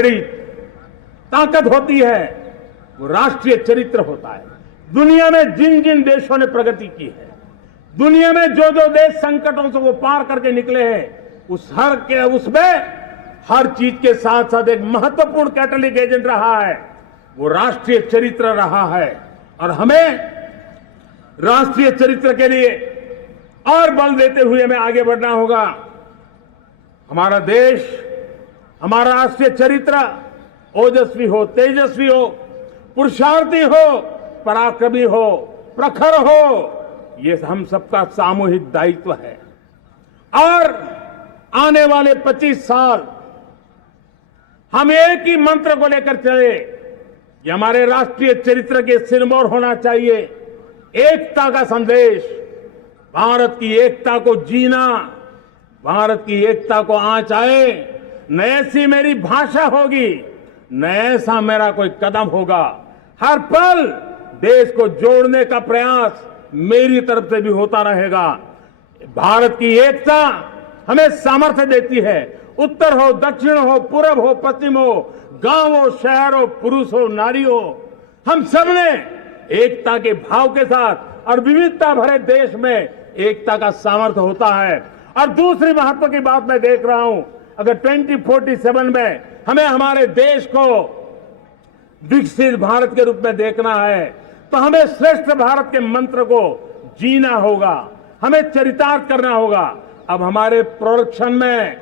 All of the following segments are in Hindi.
बड़ी ताकत होती है वो राष्ट्रीय चरित्र होता है। दुनिया में जिन जिन देशों ने प्रगति की है, दुनिया में जो जो देश संकटों से वो पार करके निकले हैं, उसमें हर चीज के साथ साथ एक महत्वपूर्ण कैटलिक एजेंट रहा है, वो राष्ट्रीय चरित्र रहा है। और हमें राष्ट्रीय चरित्र के लिए और बल देते हुए हमें आगे बढ़ना होगा। हमारा देश, हमारा राष्ट्रीय चरित्र ओजस्वी हो, तेजस्वी हो, पुरुषार्थी हो, पराक्रमी हो, प्रखर हो, ये हम सबका सामूहिक दायित्व है। और आने वाले 25 साल हम एक ही मंत्र को लेकर चले कि हमारे राष्ट्रीय चरित्र के सिरमौर होना चाहिए एकता का संदेश। भारत की एकता को जीना, भारत की एकता को आंच आए, न ऐसी मेरी भाषा होगी, न ऐसा मेरा कोई कदम होगा। हर पल देश को जोड़ने का प्रयास मेरी तरफ से भी होता रहेगा। भारत की एकता हमें सामर्थ्य देती है। उत्तर हो, दक्षिण हो, पूरब हो, पश्चिम हो, गांव हो, शहर हो, पुरुष हो, नारी हो, हम सब ने एकता के भाव के साथ और विविधता भरे देश में एकता का सामर्थ्य होता है। और दूसरी महत्व की बात मैं देख रहा हूं, अगर 2047 में हमें हमारे देश को विकसित भारत के रूप में देखना है तो हमें श्रेष्ठ भारत के मंत्र को जीना होगा, हमें चरितार्थ करना होगा। अब हमारे प्रोडक्शन में,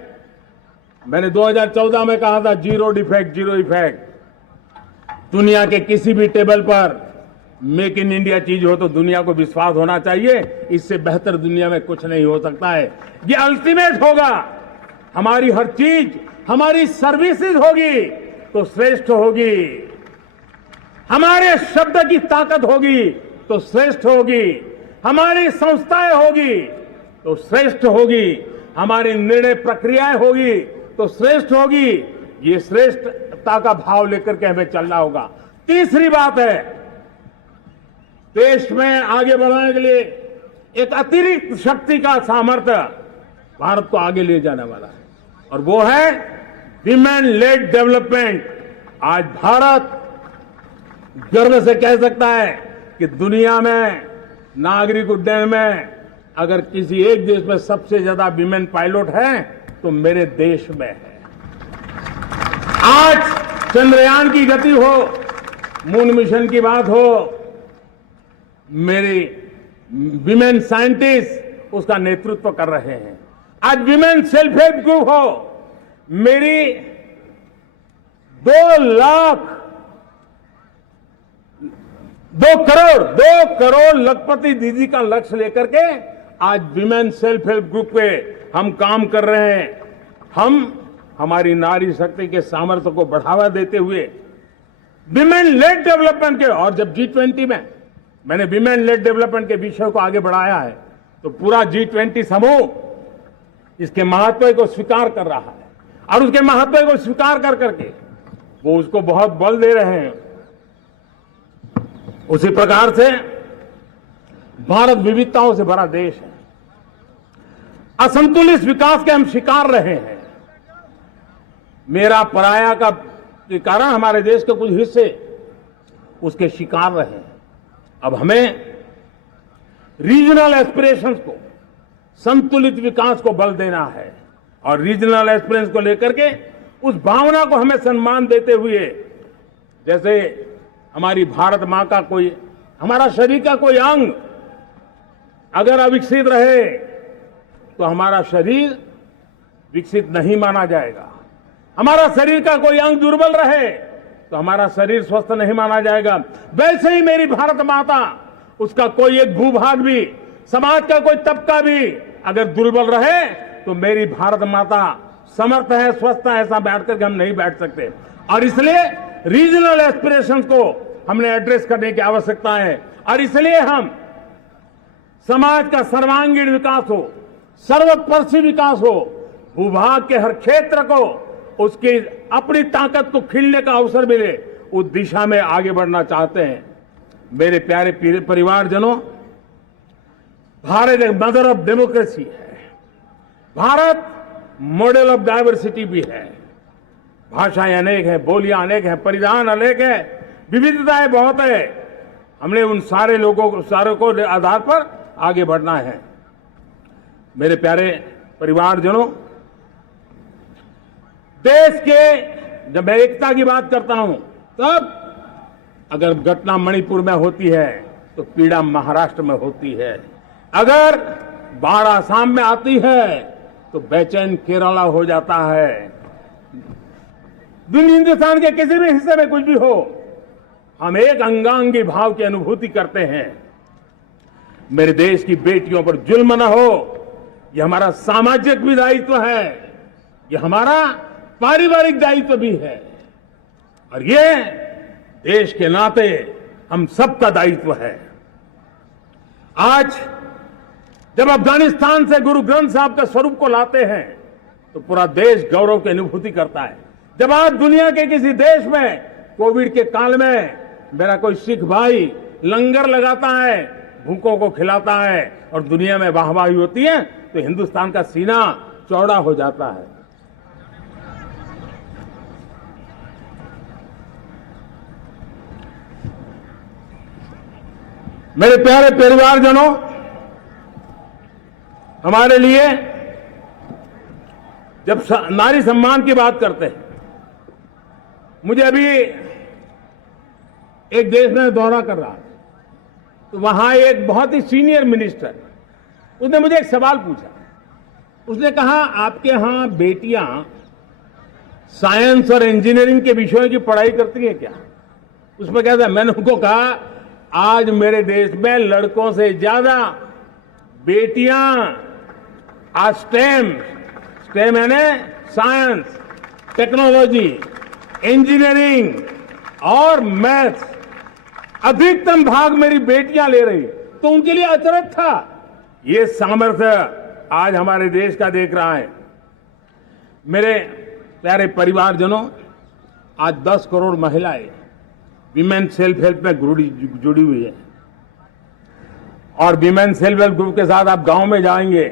मैंने 2014 में कहा था जीरो डिफेक्ट, जीरो इफेक्ट। दुनिया के किसी भी टेबल पर मेक इन इंडिया चीज हो तो दुनिया को विश्वास होना चाहिए, इससे बेहतर दुनिया में कुछ नहीं हो सकता है। ये अल्टीमेट होगा। हमारी हर चीज, हमारी सर्विसेज होगी तो श्रेष्ठ होगी, हमारे शब्द की ताकत होगी तो श्रेष्ठ होगी, हमारी संस्थाएं होगी तो श्रेष्ठ होगी, हमारी निर्णय प्रक्रियाएं होगी तो श्रेष्ठ होगी। ये श्रेष्ठता का भाव लेकर के हमें चलना होगा। तीसरी बात है, देश में आगे बढ़ाने के लिए एक अतिरिक्त शक्ति का सामर्थ्य भारत को आगे ले जाने वाला है, और वो है विमेन लेड डेवलपमेंट। आज भारत गर्व से कह सकता है कि दुनिया में नागरिक उड्डयन में अगर किसी एक देश में सबसे ज्यादा विमेन पायलट हैं तो मेरे देश में है। आज चंद्रयान की गति हो, मून मिशन की बात हो, मेरी विमेन साइंटिस्ट उसका नेतृत्व कर रहे हैं। आज विमेन सेल्फ हेल्प ग्रुप हो, मेरी 2 करोड़ लखपति दीदी का लक्ष्य लेकर के आज विमेन सेल्फ हेल्प ग्रुप पे हम काम कर रहे हैं। हम हमारी नारी शक्ति के सामर्थ्य को बढ़ावा देते हुए विमेन लेड डेवलपमेंट के, और जब G20 में मैंने विमेन लेड डेवलपमेंट के विषय को आगे बढ़ाया है तो पूरा G20 समूह इसके महत्व को स्वीकार कर रहा है, और उसके महत्व को स्वीकार कर करके वो उसको बहुत बल दे रहे हैं। उसी प्रकार से भारत विविधताओं से भरा देश है। असंतुलित विकास के हम शिकार रहे हैं। मेरा पराया का के कारण हमारे देश के कुछ हिस्से उसके शिकार रहे हैं। अब हमें रीजनल एस्पिरेशंस को, संतुलित विकास को बल देना है, और रीजनल एस्पिरेशंस को लेकर के उस भावना को हमें सम्मान देते हुए, जैसे हमारी भारत मां का कोई, हमारा शरीर का कोई अंग अगर अविकसित रहे तो हमारा शरीर विकसित नहीं माना जाएगा। हमारा शरीर का कोई अंग दुर्बल रहे तो हमारा शरीर स्वस्थ नहीं माना जाएगा। वैसे ही मेरी भारत माता, उसका कोई एक भूभाग भी, समाज का कोई तबका भी अगर दुर्बल रहे तो मेरी भारत माता समर्थ है, स्वस्थ है, ऐसा बैठ करके हम नहीं बैठ सकते। और इसलिए रीजनल एस्पिरेशंस को हमने एड्रेस करने की आवश्यकता है, और इसलिए हम समाज का सर्वांगीण विकास हो, सर्वस्पर्शी विकास हो, भूभाग के हर क्षेत्र को उसकी अपनी ताकत को खिलने का अवसर मिले, उस दिशा में आगे बढ़ना चाहते हैं। मेरे प्यारे परिवारजनों, भारत एक मदर ऑफ डेमोक्रेसी है, भारत मॉडल ऑफ डायवर्सिटी भी है। भाषाएं अनेक हैं, बोलियां अनेक हैं, परिधान अनेक है, विविधताएं बहुत है। हमने उन सारे को आधार पर आगे बढ़ना है। मेरे प्यारे परिवारजनों, देश के जब मैं एकता की बात करता हूं, तब अगर घटना मणिपुर में होती है तो पीड़ा महाराष्ट्र में होती है, अगर बाढ़ आसाम में आती है तो बेचैन केरला हो जाता है। हिंदुस्तान के किसी भी हिस्से में कुछ भी हो, हम एक अंगांगी भाव की अनुभूति करते हैं। मेरे देश की बेटियों पर जुल्म न हो, यह हमारा सामाजिक भी दायित्व है, यह हमारा पारिवारिक दायित्व भी है, और ये देश के नाते हम सबका दायित्व है। आज जब अफगानिस्तान से गुरु ग्रंथ साहब के स्वरूप को लाते हैं तो पूरा देश गौरव की अनुभूति करता है। जब आज दुनिया के किसी देश में कोविड के काल में मेरा कोई सिख भाई लंगर लगाता है, भूखों को खिलाता है और दुनिया में वाहवाही होती है, तो हिंदुस्तान का सीना चौड़ा हो जाता है। मेरे प्यारे परिवारजनों, हमारे लिए जब नारी सम्मान की बात करते हैं, मुझे अभी एक देश में दौरा कर रहा था, तो वहां एक बहुत ही सीनियर मिनिस्टर, उसने मुझे एक सवाल पूछा। उसने कहा, आपके यहां बेटियां साइंस और इंजीनियरिंग के विषयों की पढ़ाई करती हैं क्या? उसमें क्या था? मैंने उनको कहा, आज मेरे देश में लड़कों से ज्यादा बेटियां आज स्टेम यानी साइंस, टेक्नोलॉजी, इंजीनियरिंग और मैथ्स, अधिकतम भाग मेरी बेटियां ले रही। तो उनके लिए अचरज था। ये सामर्थ्य आज हमारे देश का देख रहा है। मेरे प्यारे परिवारजनों, आज 10 करोड़ महिलाएं विमेन सेल्फ हेल्प में जुड़ी हुई है, और विमेन सेल्फ हेल्प ग्रुप के साथ आप गांव में जाएंगे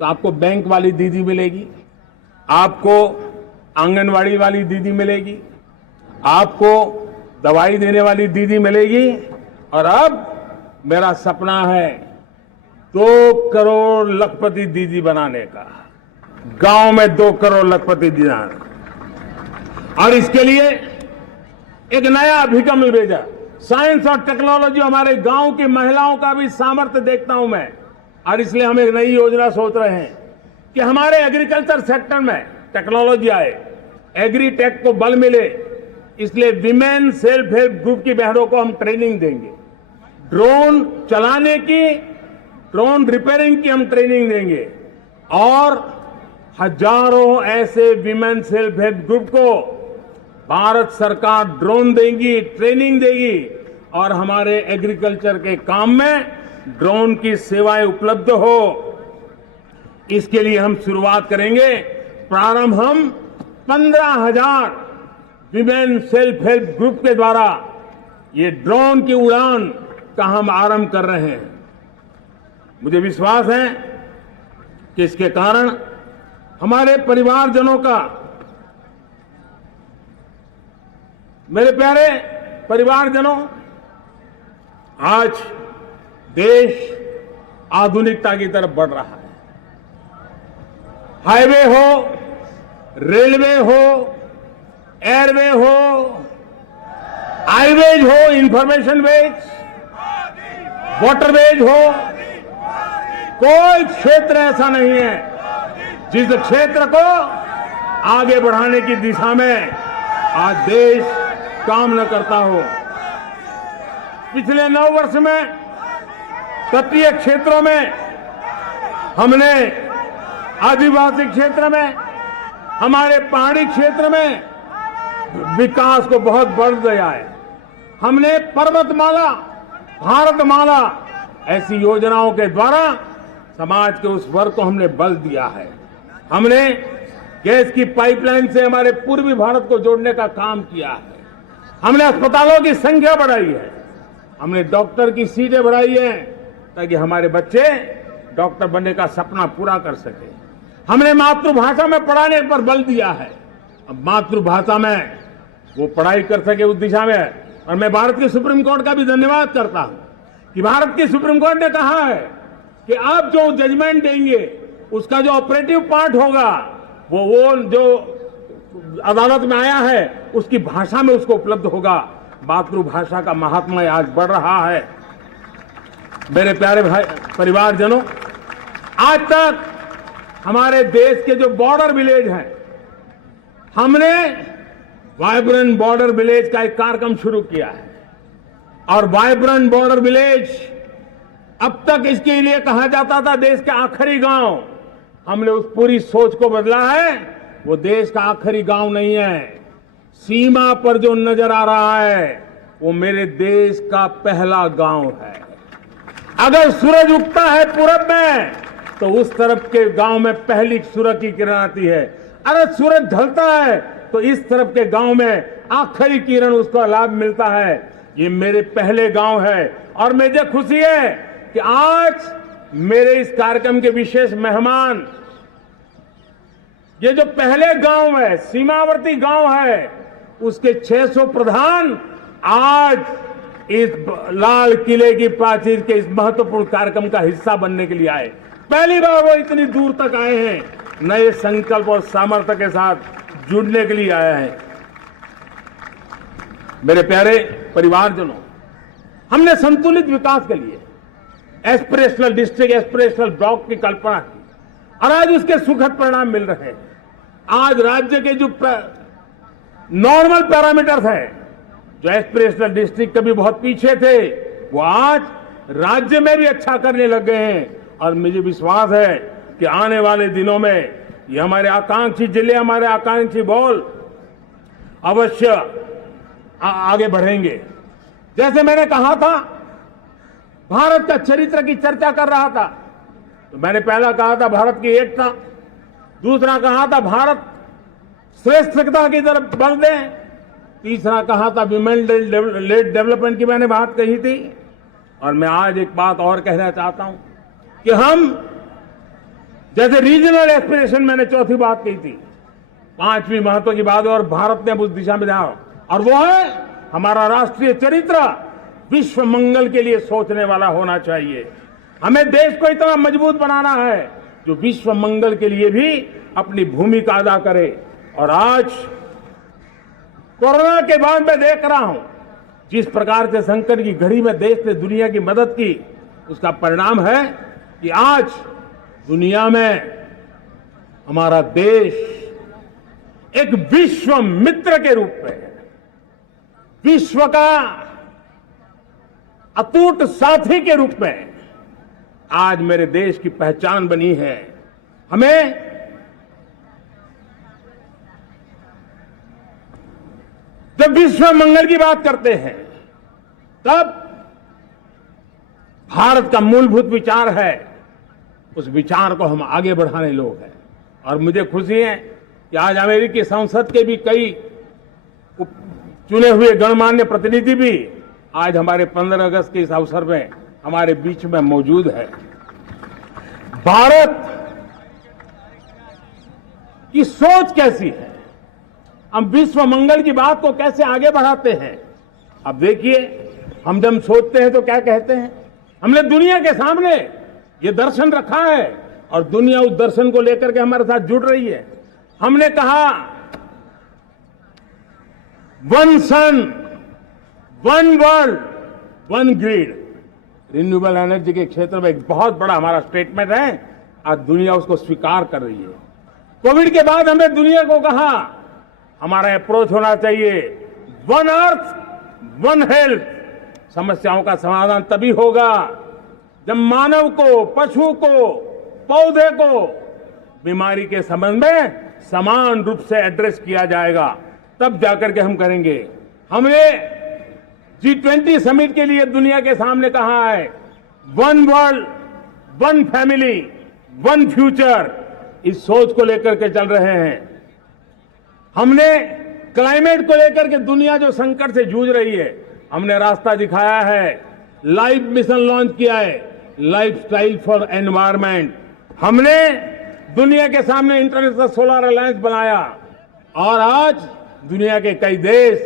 तो आपको बैंक वाली दीदी मिलेगी, आपको आंगनवाड़ी वाली दीदी मिलेगी, आपको दवाई देने वाली दीदी मिलेगी, और अब मेरा सपना है 2 करोड़ लखपति दीदी बनाने का, गांव में 2 करोड़ लखपति दीदी, और इसके लिए एक नया अभिगम भेजा। साइंस और टेक्नोलॉजी, हमारे गांव की महिलाओं का भी सामर्थ्य देखता हूं मैं, और इसलिए हम एक नई योजना सोच रहे हैं कि हमारे एग्रीकल्चर सेक्टर में टेक्नोलॉजी आए, एग्री टेक को बल मिले। इसलिए विमेन सेल्फ हेल्प ग्रुप की बहनों को हम ट्रेनिंग देंगे, ड्रोन चलाने की, ड्रोन रिपेयरिंग की हम ट्रेनिंग देंगे, और हजारों ऐसे विमेन सेल्फ हेल्प ग्रुप को भारत सरकार ड्रोन देगी, ट्रेनिंग देगी, और हमारे एग्रीकल्चर के काम में ड्रोन की सेवाएं उपलब्ध हो। इसके लिए हम शुरुआत करेंगे। प्रारंभ हम 15,000 विमेन सेल्फ हेल्प ग्रुप के द्वारा ये ड्रोन की उड़ान का हम आरंभ कर रहे हैं। मुझे विश्वास है कि इसके कारण हमारे परिवारजनों का, मेरे प्यारे परिवारजनों, आज देश आधुनिकता की तरफ बढ़ रहा है। हाईवे हो, रेलवे हो, एयरवे हो, हाईवेज हो, इंफॉर्मेशन वेज, वाटरवेज हो, कोई क्षेत्र ऐसा नहीं है जिस क्षेत्र को आगे बढ़ाने की दिशा में आज देश काम न करता हो। पिछले 9 वर्ष में तटीय क्षेत्रों में हमने, आदिवासी क्षेत्र में, हमारे पहाड़ी क्षेत्र में विकास को बहुत बढ़ गया है। हमने पर्वतमाला, भारतमाला ऐसी योजनाओं के द्वारा समाज के उस वर्ग को हमने बल दिया है। हमने गैस की पाइपलाइन से हमारे पूर्वी भारत को जोड़ने का काम किया है। हमने अस्पतालों की संख्या बढ़ाई है, हमने डॉक्टर की सीटें बढ़ाई है ताकि हमारे बच्चे डॉक्टर बनने का सपना पूरा कर सके। हमने मातृभाषा में पढ़ाने पर बल दिया है। अब मातृभाषा में वो पढ़ाई कर सके उस दिशा में। और मैं भारत के सुप्रीम कोर्ट का भी धन्यवाद करता हूं कि भारत की सुप्रीम कोर्ट ने कहा है कि आप जो जजमेंट देंगे उसका जो ऑपरेटिव पार्ट होगा वो जो अदालत में आया है उसकी भाषा में उसको उपलब्ध होगा। मातृभाषा का महात्म्य आज बढ़ रहा है। मेरे प्यारे भाई परिवारजनों, आज तक हमारे देश के जो बॉर्डर विलेज हैं, हमने वाइब्रेंट बॉर्डर विलेज का एक कार्यक्रम शुरू किया है। और वाइब्रेंट बॉर्डर विलेज, अब तक इसके लिए कहा जाता था देश के आखिरी गांव। हमने उस पूरी सोच को बदला है। वो देश का आखिरी गांव नहीं है। सीमा पर जो नजर आ रहा है वो मेरे देश का पहला गांव है। अगर सूरज उगता है पूरब में तो उस तरफ के गांव में पहली सूरज की किरण आती है। अगर सूरज ढलता है तो इस तरफ के गांव में आखिरी किरण उसको लाभ मिलता है। ये मेरे पहले गांव है और मुझे खुशी है कि आज मेरे इस कार्यक्रम के विशेष मेहमान, ये जो पहले गांव है, सीमावर्ती गांव है, उसके 600 प्रधान आज इस लाल किले की प्राचीर के इस महत्वपूर्ण कार्यक्रम का हिस्सा बनने के लिए आए। पहली बार वो इतनी दूर तक आए हैं, नए संकल्प और सामर्थ्य के साथ जुड़ने के लिए आया है। मेरे प्यारे परिवारजनों, हमने संतुलित विकास के लिए एस्पिरेशनल डिस्ट्रिक्ट, एस्पिरेशनल ब्लॉक की कल्पना की और आज उसके सुखद परिणाम मिल रहे हैं। आज राज्य के जो नॉर्मल पैरामीटर्स हैं, जो एस्पिरेशनल डिस्ट्रिक्ट कभी बहुत पीछे थे, वो आज राज्य में भी अच्छा करने लग गए हैं। और मुझे विश्वास है कि आने वाले दिनों में ये हमारे आकांक्षी जिले, हमारे आकांक्षी बॉल अवश्य आगे बढ़ेंगे। जैसे मैंने कहा था, भारत का चरित्र की चर्चा कर रहा था, तो मैंने पहला कहा था भारत की एकता, दूसरा कहा था भारत श्रेष्ठता की तरफ बल दें, तीसरा कहा था विमेन लेड डेवलपमेंट की मैंने बात कही थी। और मैं आज एक बात और कहना चाहता हूं कि हम जैसे रीजनल एस्पिरेशन, मैंने चौथी बात कही थी, पांचवी महत्व की बात, और भारत ने अब उस दिशा में जाओ, और वो है हमारा राष्ट्रीय चरित्र विश्व मंगल के लिए सोचने वाला होना चाहिए। हमें देश को इतना मजबूत बनाना है जो विश्व मंगल के लिए भी अपनी भूमिका अदा करे। और आज कोरोना के बाद मैं देख रहा हूं जिस प्रकार से संकट की घड़ी में देश ने दुनिया की मदद की, उसका परिणाम है कि आज दुनिया में हमारा देश एक विश्व मित्र के रूप में, विश्व का अटूट साथी के रूप में आज मेरे देश की पहचान बनी है। हमें जब विश्व मंगल की बात करते हैं तब भारत का मूलभूत विचार है, उस विचार को हम आगे बढ़ाने लोग हैं। और मुझे खुशी है कि आज अमेरिकी संसद के भी कई चुने हुए गणमान्य प्रतिनिधि भी आज हमारे 15 अगस्त के इस अवसर में हमारे बीच में मौजूद है। भारत की सोच कैसी है, हम विश्व मंगल की बात को कैसे आगे बढ़ाते हैं। अब देखिए, हम जब सोचते हैं तो क्या कहते हैं, हमने दुनिया के सामने ये दर्शन रखा है और दुनिया उस दर्शन को लेकर के हमारे साथ जुड़ रही है। हमने कहा one sun, one world, one grid. Renewable energy के क्षेत्र में एक बहुत बड़ा हमारा स्टेटमेंट है, आज दुनिया उसको स्वीकार कर रही है। कोविड के बाद हमने दुनिया को कहा हमारा अप्रोच होना चाहिए वन अर्थ, वन हेल्थ। समस्याओं का समाधान तभी होगा जब मानव को, पशु को, पौधे को बीमारी के संबंध में समान रूप से एड्रेस किया जाएगा, तब जाकर के हम करेंगे। हमने G20 समिट के लिए दुनिया के सामने कहा है one world, one family, one future. इस सोच को लेकर के चल रहे हैं। हमने क्लाइमेट को लेकर के दुनिया जो संकट से जूझ रही है, हमने रास्ता दिखाया है, लाइफ मिशन लॉन्च किया है, लाइफ स्टाइल फॉर एनवायरमेंट। हमने दुनिया के सामने इंटरनेशनल सोलर अलायंस बनाया और आज दुनिया के कई देश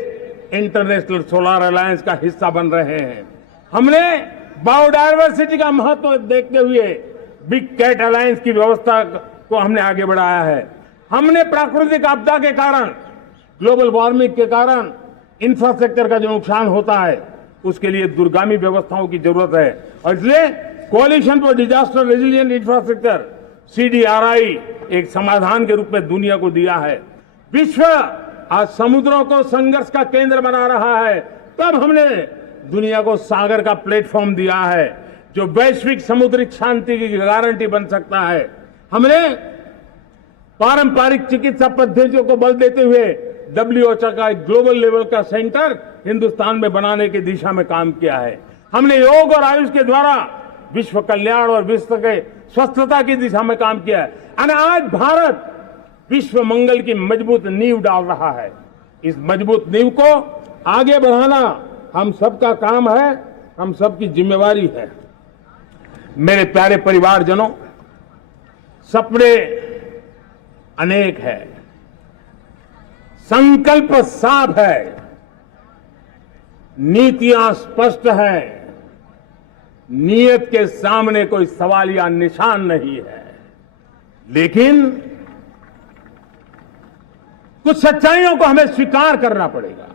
इंटरनेशनल सोलर अलायंस का हिस्सा बन रहे हैं। हमने बायोडायवर्सिटी का महत्व देखते हुए बिग कैट अलायंस की व्यवस्था को हमने आगे बढ़ाया है। हमने प्राकृतिक आपदा के कारण, ग्लोबल वार्मिंग के कारण इंफ्रास्ट्रक्चर का जो नुकसान होता है उसके लिए दूरगामी व्यवस्थाओं की जरूरत है और इसलिए coalition for disaster resilient infrastructure CDRI एक समाधान के रूप में दुनिया को दिया है। विश्व आज समुद्रों को संघर्ष का केंद्र बना रहा है, तब हमने दुनिया को सागर का प्लेटफॉर्म दिया है जो वैश्विक समुद्रिक शांति की गारंटी बन सकता है। हमने पारंपरिक चिकित्सा पद्धतियों को बल देते हुए WHO का एक ग्लोबल लेवल का सेंटर हिंदुस्तान में बनाने की दिशा में काम किया है। हमने योग और आयुष के द्वारा विश्व कल्याण और विश्व के स्वस्थता की दिशा में काम किया है और आज भारत विश्व मंगल की मजबूत नींव डाल रहा है। इस मजबूत नींव को आगे बढ़ाना हम सबका काम है, हम सबकी जिम्मेवारी है। मेरे प्यारे परिवारजनों, सपने अनेक है, संकल्प साफ है, नीतियां स्पष्ट हैं, नीयत के सामने कोई सवाल या निशान नहीं है, लेकिन कुछ सच्चाइयों को हमें स्वीकार करना पड़ेगा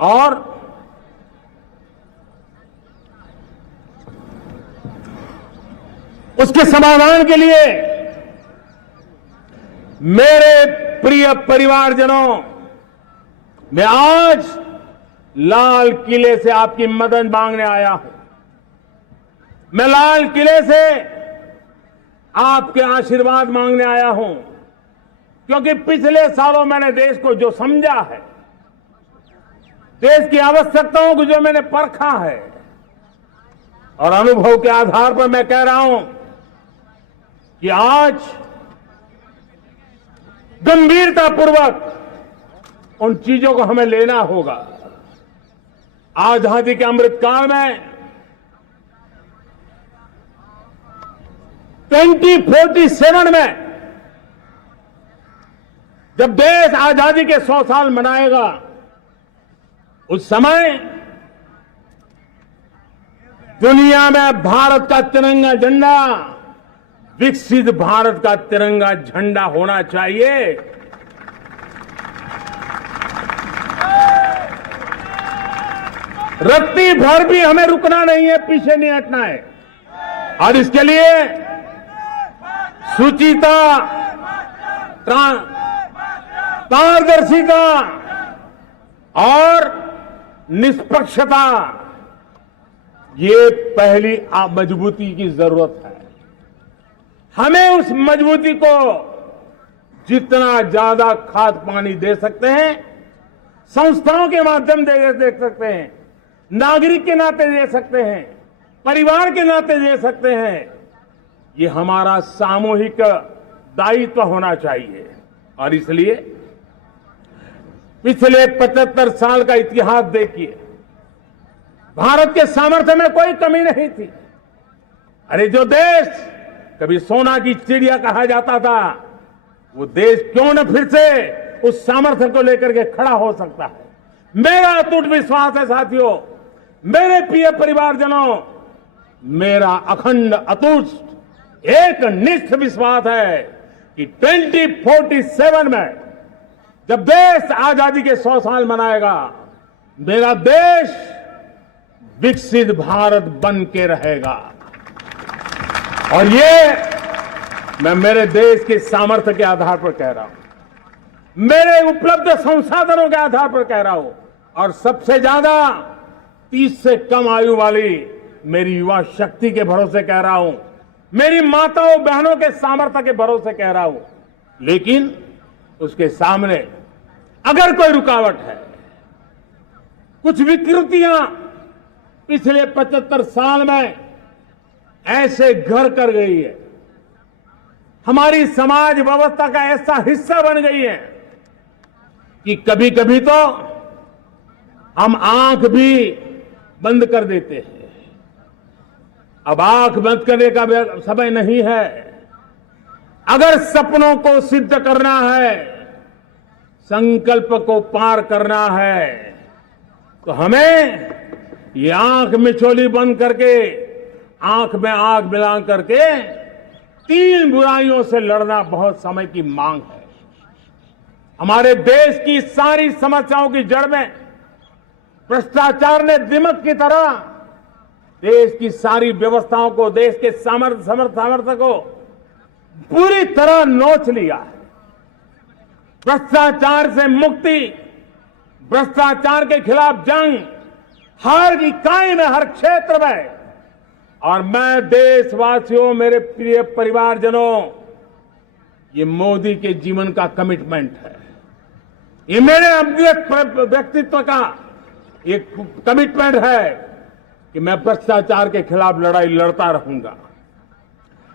और उसके समाधान के लिए मेरे प्रिय परिवारजनों, मैं आज लाल किले से आपकी मदद मांगने आया हूं। मैं लाल किले से आपके आशीर्वाद मांगने आया हूं क्योंकि पिछले सालों मैंने देश को जो समझा है, देश की आवश्यकताओं को जो मैंने परखा है और अनुभव के आधार पर मैं कह रहा हूं कि आज गंभीरतापूर्वक उन चीजों को हमें लेना होगा। आजादी के अमृतकाल में 2047 में जब देश आजादी के 100 साल मनाएगा, उस समय दुनिया में भारत का तिरंगा झंडा विकसित भारत का तिरंगा झंडा होना चाहिए। रत्ती भर भी हमें रुकना नहीं है, पीछे नहीं हटना है और इसके लिए शुचिता, पारदर्शिता और निष्पक्षता, ये पहली मजबूती की जरूरत है। हमें उस मजबूती को जितना ज्यादा खाद पानी दे सकते हैं, संस्थाओं के माध्यम से दे सकते हैं, नागरिक के नाते दे सकते हैं, परिवार के नाते दे सकते हैं, ये हमारा सामूहिक दायित्व होना चाहिए। और इसलिए पिछले 75 साल का इतिहास देखिए, भारत के सामर्थ्य में कोई कमी नहीं थी। अरे जो देश कभी सोना की चिड़िया कहा जाता था, वो देश क्यों न फिर से उस सामर्थ्य को लेकर के खड़ा हो सकता है। मेरा अटूट विश्वास है साथियों, मेरे प्रिय परिवारजनों, मेरा अखंड अटूट एक निष्ठ विश्वास है कि 2047 में जब देश आजादी के 100 साल मनाएगा, मेरा देश विकसित भारत बन के रहेगा। और ये मैं मेरे देश के सामर्थ्य के आधार पर कह रहा हूं, मेरे उपलब्ध संसाधनों के आधार पर कह रहा हूं और सबसे ज्यादा 30 से कम आयु वाली मेरी युवा शक्ति के भरोसे कह रहा हूं, मेरी माताओं बहनों के सामर्थ्य के भरोसे कह रहा हूं। लेकिन उसके सामने अगर कोई रुकावट है, कुछ विकृतियां पिछले 75 साल में ऐसे घर कर गई है, हमारी समाज व्यवस्था का ऐसा हिस्सा बन गई है कि कभी कभी तो हम आंख भी बंद कर देते हैं। अब आंख बंद करने का समय नहीं है। अगर सपनों को सिद्ध करना है संकल्प को पार करना है तो हमें ये आंख मिचौली बंद करके, आंख में आंख मिला करके तीन बुराइयों से लड़ना बहुत समय की मांग है। हमारे देश की सारी समस्याओं की जड़ में भ्रष्टाचार ने दिमक की तरह देश की सारी व्यवस्थाओं को, देश के सामर्थ्य को पूरी तरह नोच लिया है। भ्रष्टाचार से मुक्ति, भ्रष्टाचार के खिलाफ जंग हर इकाई में, हर क्षेत्र में। और मैं देशवासियों, मेरे प्रिय परिवारजनों, ये मोदी के जीवन का कमिटमेंट है। ये मेरे व्यक्तित्व का एक कमिटमेंट है कि मैं भ्रष्टाचार के खिलाफ लड़ाई लड़ता रहूंगा।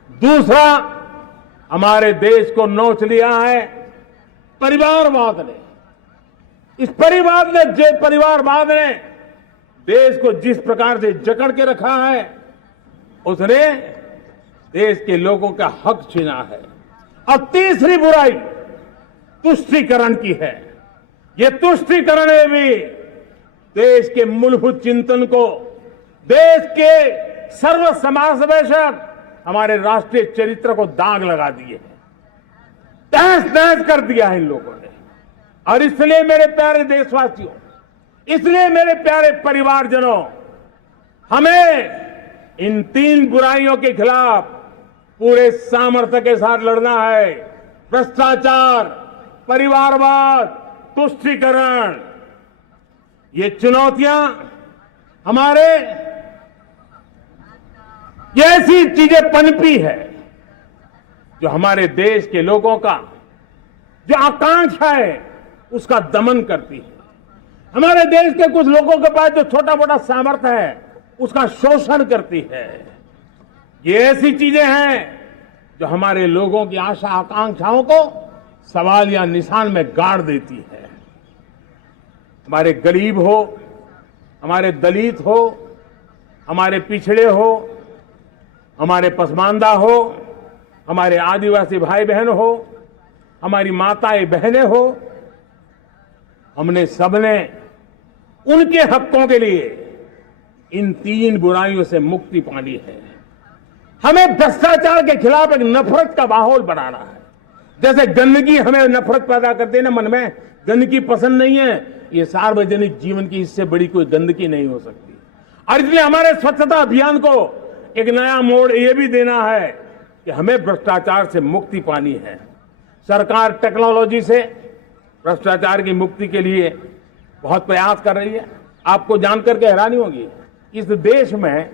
दूसरा, हमारे देश को नोच लिया है परिवारवाद ने। इस परिवारवाद ने देश को जिस प्रकार से जकड़ के रखा है, उसने देश के लोगों का हक छीना है। और तीसरी बुराई तुष्टीकरण की है। ये तुष्टीकरण ने भी देश के मूलभूत चिंतन को, देश के सर्व समावेशक हमारे राष्ट्रीय चरित्र को दाग लगा दिए हैं, तहस नहस कर दिया है इन लोगों ने। और इसलिए मेरे प्यारे देशवासियों, इसलिए मेरे प्यारे परिवारजनों, हमें इन तीन बुराइयों के खिलाफ पूरे सामर्थ्य के साथ लड़ना है। भ्रष्टाचार, परिवारवाद, तुष्टीकरण, ये चुनौतियां हमारे ये ऐसी चीजें पनपी है जो हमारे देश के लोगों का जो आकांक्षा है उसका दमन करती है। हमारे देश के कुछ लोगों के पास जो छोटा मोटा सामर्थ्य है उसका शोषण करती है। ये ऐसी चीजें हैं जो हमारे लोगों की आशा आकांक्षाओं को सवाल या निशान में गाड़ देती है। हमारे गरीब हो, हमारे दलित हो, हमारे पिछड़े हो, हमारे पसमानदा हो, हमारे आदिवासी भाई बहन हो, हमारी माताएं बहनें हो, हमने सबने उनके हकों के लिए इन तीन बुराइयों से मुक्ति पानी है। हमें भ्रष्टाचार के खिलाफ एक नफरत का माहौल बनाना है। जैसे गंदगी हमें नफरत पैदा करती है ना, मन में गंदगी पसंद नहीं है, ये सार्वजनिक जीवन की इससे बड़ी कोई गंदगी नहीं हो सकती। और इसलिए हमारे स्वच्छता अभियान को एक नया मोड़ ये भी देना है कि हमें भ्रष्टाचार से मुक्ति पानी है। सरकार टेक्नोलॉजी से भ्रष्टाचार की मुक्ति के लिए बहुत प्रयास कर रही है। आपको जानकर के हैरानी होगी, इस देश में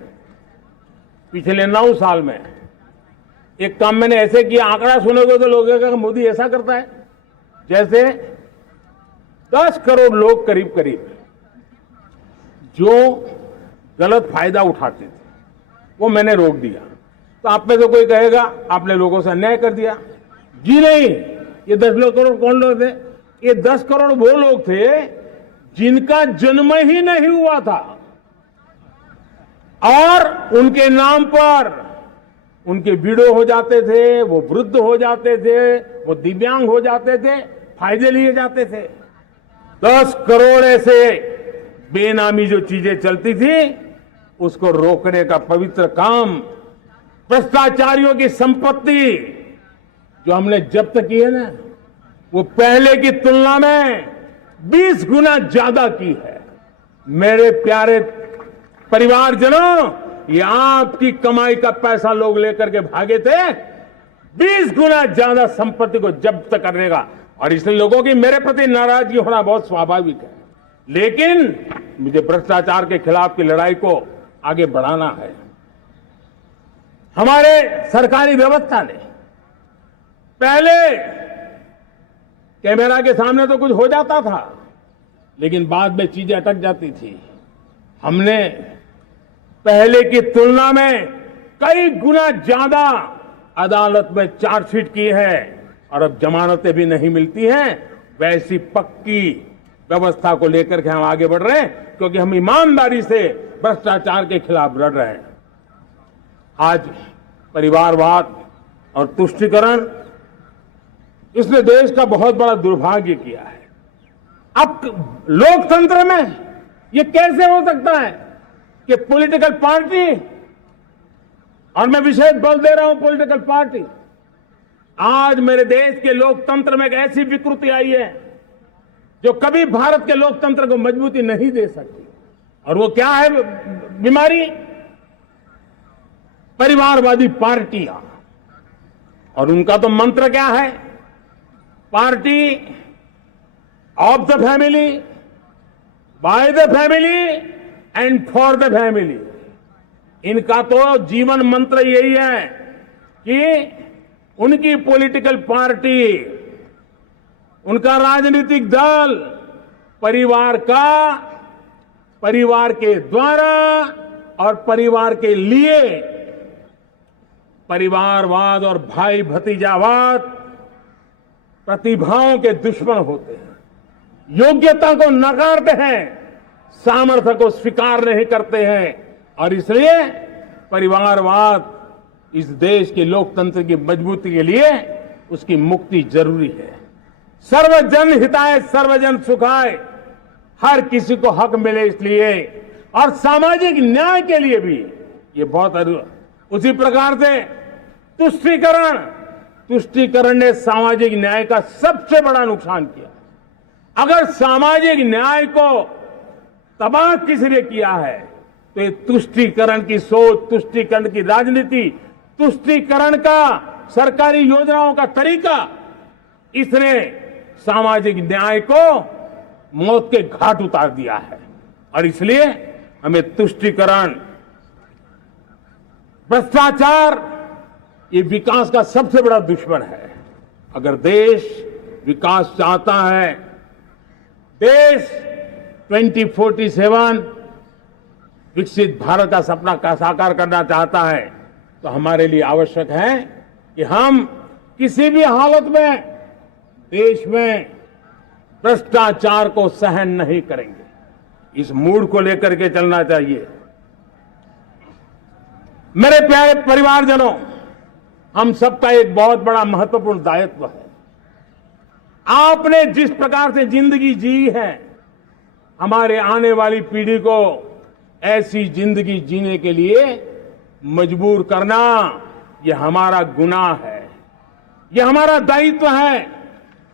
पिछले 9 साल में एक काम मैंने ऐसे किया, आंकड़ा सुनोगे तो लोग कहेंगे मोदी ऐसा करता है, जैसे 10 करोड़ लोग करीब जो गलत फायदा उठाते थे वो मैंने रोक दिया। तो आप में से कोई कहेगा आपने लोगों से अन्याय कर दिया। जी नहीं, ये 10 करोड़ कौन लोग थे? ये 10 करोड़ वो लोग थे जिनका जन्म ही नहीं हुआ था और उनके नाम पर उनके विडो हो जाते थे, वो वृद्ध हो जाते थे, वो दिव्यांग हो जाते थे, फायदे लिए जाते थे। 10 करोड़ ऐसे बेनामी जो चीजें चलती थी उसको रोकने का पवित्र काम, भ्रष्टाचारियों की संपत्ति जो हमने जब्त की है ना, वो पहले की तुलना में 20 गुना ज्यादा की है। मेरे प्यारे परिवारजनों, ये आपकी कमाई का पैसा लोग लेकर के भागे थे, 20 गुना ज्यादा संपत्ति को जब्त करने का। और इसलिए लोगों की मेरे प्रति नाराजगी होना बहुत स्वाभाविक है, लेकिन मुझे भ्रष्टाचार के खिलाफ की लड़ाई को आगे बढ़ाना है। हमारे सरकारी व्यवस्था ने पहले कैमरा के सामने तो कुछ हो जाता था, लेकिन बाद में चीजें अटक जाती थी। हमने पहले की तुलना में कई गुना ज्यादा अदालत में चार्जशीट की है और अब जमानतें भी नहीं मिलती हैं। वैसी पक्की व्यवस्था को लेकर के हम आगे बढ़ रहे हैं, क्योंकि हम ईमानदारी से भ्रष्टाचार के खिलाफ लड़ रहे हैं। आज परिवारवाद और तुष्टीकरण, इसने देश का बहुत बड़ा दुर्भाग्य किया है। अब लोकतंत्र में ये कैसे हो सकता है कि पॉलिटिकल पार्टी, और मैं विशेष बल दे रहा हूं पॉलिटिकल पार्टी, आज मेरे देश के लोकतंत्र में एक ऐसी विकृति आई है जो कभी भारत के लोकतंत्र को मजबूती नहीं दे सकती। और वो क्या है बीमारी? परिवारवादी पार्टियां। और उनका तो मंत्र क्या है? Party of the family, by the family and for the family. इनका तो जीवन मंत्र यही है कि उनकी पॉलिटिकल पार्टी, उनका राजनीतिक दल परिवार का, परिवार के द्वारा और परिवार के लिए, परिवारवाद और भाई भतीजावाद प्रतिभाओं के दुश्मन होते हैं, योग्यता को नकारते हैं, सामर्थ्य को स्वीकार नहीं करते हैं। और इसलिए परिवारवाद इस देश के लोकतंत्र की मजबूती के लिए उसकी मुक्ति जरूरी है। सर्वजन हिताय सर्वजन सुखाय, हर किसी को हक मिले इसलिए, और सामाजिक न्याय के लिए भी ये बहुत। उसी प्रकार से तुष्टीकरण ने सामाजिक न्याय का सबसे बड़ा नुकसान किया। अगर सामाजिक न्याय को तबाह किसने किया है तो ये तुष्टीकरण की सोच, तुष्टीकरण की राजनीति, तुष्टीकरण का सरकारी योजनाओं का तरीका, इसने सामाजिक न्याय को मौत के घाट उतार दिया है। और इसलिए हमें तुष्टीकरण, भ्रष्टाचार, ये विकास का सबसे बड़ा दुश्मन है। अगर देश विकास चाहता है, देश 2047 विकसित भारत का सपना का साकार करना चाहता है, तो हमारे लिए आवश्यक है कि हम किसी भी हालत में देश में भ्रष्टाचार को सहन नहीं करेंगे। इस मूड को लेकर के चलना चाहिए। मेरे प्यारे परिवारजनों, हम सबका एक बहुत बड़ा महत्वपूर्ण दायित्व है। आपने जिस प्रकार से जिंदगी जी है, हमारे आने वाली पीढ़ी को ऐसी जिंदगी जीने के लिए मजबूर करना, यह हमारा गुनाह है। यह हमारा दायित्व है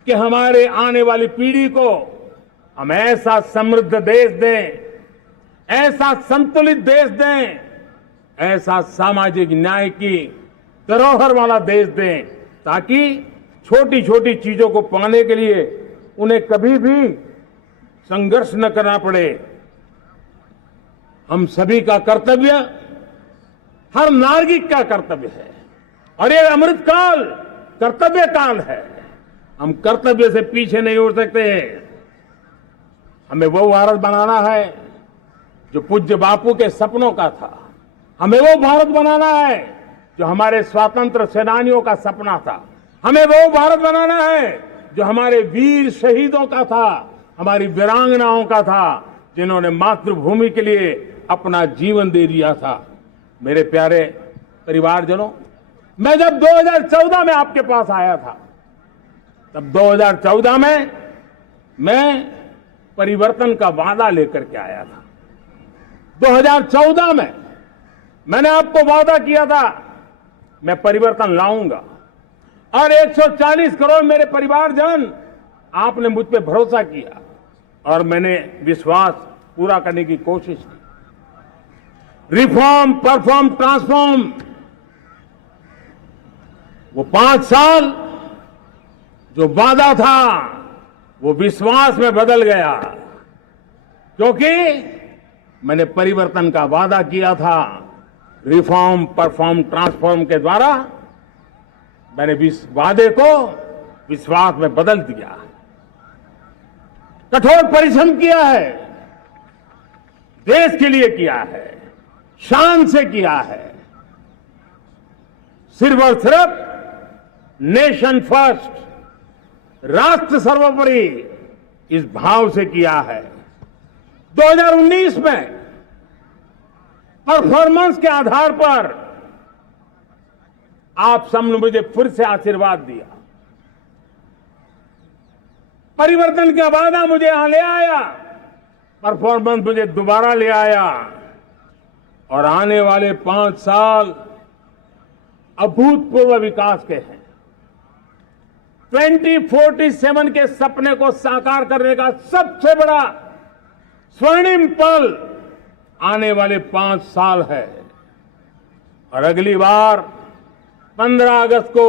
कि हमारे आने वाली पीढ़ी को हम ऐसा समृद्ध देश दें, ऐसा संतुलित देश दें, ऐसा सामाजिक न्याय की धरोहर वाला देश दें, ताकि छोटी छोटी चीजों को पाने के लिए उन्हें कभी भी संघर्ष न करना पड़े। हम सभी का कर्तव्य, हर नागरिक का कर्तव्य है, और ये अमृतकाल कर्तव्य काल है। हम कर्तव्य से पीछे नहीं उठ सकते। हमें वो भारत बनाना है जो पूज्य बापू के सपनों का था। हमें वो भारत बनाना है जो हमारे स्वतंत्र सेनानियों का सपना था। हमें वो भारत बनाना है जो हमारे वीर शहीदों का था, हमारी वीरांगनाओं का था, जिन्होंने मातृभूमि के लिए अपना जीवन दे दिया था। मेरे प्यारे परिवारजनों, मैं जब 2014 में आपके पास आया था, तब 2014 में मैं परिवर्तन का वादा लेकर के आया था। 2014 में मैंने आपको वादा किया था मैं परिवर्तन लाऊंगा, और 140 करोड़ मेरे परिवारजन, आपने मुझ पे भरोसा किया और मैंने विश्वास पूरा करने की कोशिश की। रिफॉर्म, परफॉर्म, ट्रांसफॉर्म, वो 5 साल जो वादा था वो विश्वास में बदल गया, क्योंकि मैंने परिवर्तन का वादा किया था। रिफॉर्म, परफॉर्म, ट्रांसफॉर्म के द्वारा मैंने इस वादे को विश्वास में बदल दिया। कठोर परिश्रम किया है, देश के लिए किया है, शान से किया है, सिर्फ और सिर्फ नेशन फर्स्ट, राष्ट्र सर्वोपरि, इस भाव से किया है। 2019 में परफॉर्मेंस के आधार पर आप सबने मुझे फिर से आशीर्वाद दिया। परिवर्तन का वादा मुझे यहां ले आया, परफॉर्मेंस मुझे दोबारा ले आया और आने वाले 5 साल अभूतपूर्व विकास के हैं। 2047 के सपने को साकार करने का सबसे बड़ा स्वर्णिम पल आने वाले 5 साल है और अगली बार 15 अगस्त को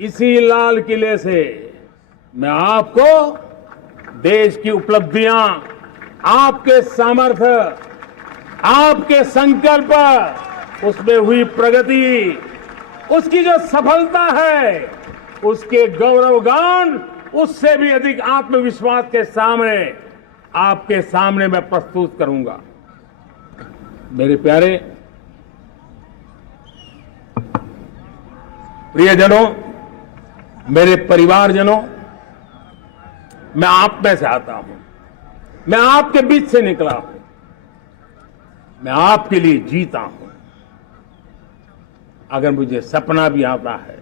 इसी लाल किले से मैं आपको देश की उपलब्धियां, आपके सामर्थ्य, आपके संकल्प, उसमें हुई प्रगति, उसकी जो सफलता है, उसके गौरवगान, उससे भी अधिक आत्मविश्वास के सामने आपके सामने मैं प्रस्तुत करूंगा। मेरे प्यारे प्रियजनों, मेरे परिवारजनों, मैं आप में से आता हूं, मैं आपके बीच से निकला हूं, मैं आपके लिए जीता हूं। अगर मुझे सपना भी आता है